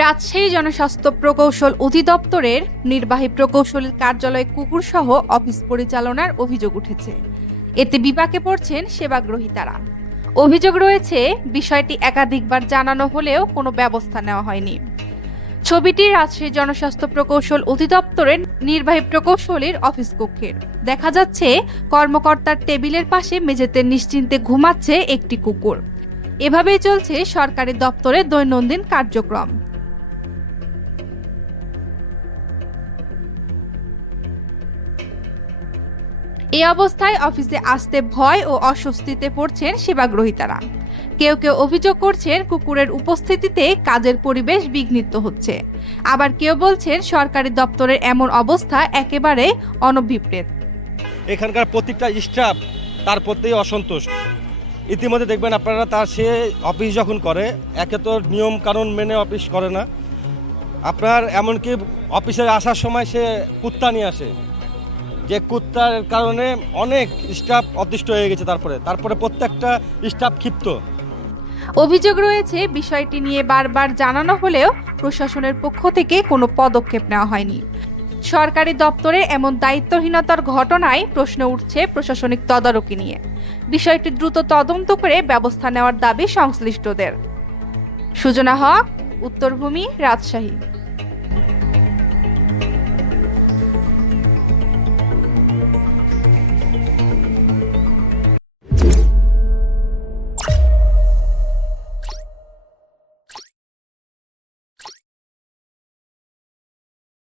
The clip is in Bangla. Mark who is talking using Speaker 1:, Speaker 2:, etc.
Speaker 1: রাজশাহী জনস্বাস্থ্য প্রকৌশল অধিদপ্তরের নির্বাহী প্রকৌশলীর কার্যালয়ে কুকুরসহ অফিস পরিচালনার অভিযোগ উঠেছে। এতে বিপাকে পড়ছেন সেবাগ্রহীতারা অভিযোগ রয়েছে, বিষয়টি একাধিকবার জানানো হলেও কোনো ব্যবস্থা নেওয়া হয়নি। ছবিটি রাজশাহী জনস্বাস্থ্য প্রকৌশল অধিদপ্তরের নির্বাহী প্রকৌশলীর অফিস কক্ষের। দেখা যাচ্ছে, কর্মকর্তার টেবিলের পাশে মেঝেতে নিশ্চিন্তে ঘুমাচ্ছে একটি কুকুর। এভাবেই চলছে সরকারি দপ্তরের দৈনন্দিন কার্যক্রম। এই অবস্থায় অফিসে আসতে ভয় ও অস্বস্তিতে পড়ছেন সেবাগ্রহীতারা। কেউ কেউ অভিযোগ করছেন কুকুরের উপস্থিতিতে কাজের পরিবেশ বিঘ্নিত হচ্ছে। আবার কেউ বলছেন সরকারি দপ্তরের এমন অবস্থা একেবারে অনভিপ্রেত।
Speaker 2: এখানকার প্রত্যেকটা স্টাফ তার প্রতি অসন্তুষ্ট। ইতিমধ্যে দেখবেন আপনারা তার সে অফিস যখন করে, একে তো নিয়ম কানুন মেনে অফিস করে না। আপনার এমনকি অফিসে আসার সময় সে কুত্তা নিয়ে আসে। যে কুত্তার কারণে অনেক স্টাফ অতিষ্ঠ হয়ে গেছে তারপরে। তারপরে প্রত্যেকটা স্টাফ ক্ষিপ্ত।
Speaker 1: অভিযোগ রয়েছে, বিষয়টি নিয়ে বারবার জানানো হলেও প্রশাসনের পক্ষ থেকে কোনো পদক্ষেপ নেওয়া হয়নি। সরকারি দপ্তরে এমন দায়িত্বহীনতার ঘটনায় প্রশ্ন উঠছে প্রশাসনিক তদারকি নিয়ে। বিষয়টি দ্রুত তদন্ত করে ব্যবস্থা নেওয়ার দাবি সংশ্লিষ্টদের। সুজনা হক, উত্তরভূমি, রাজশাহী।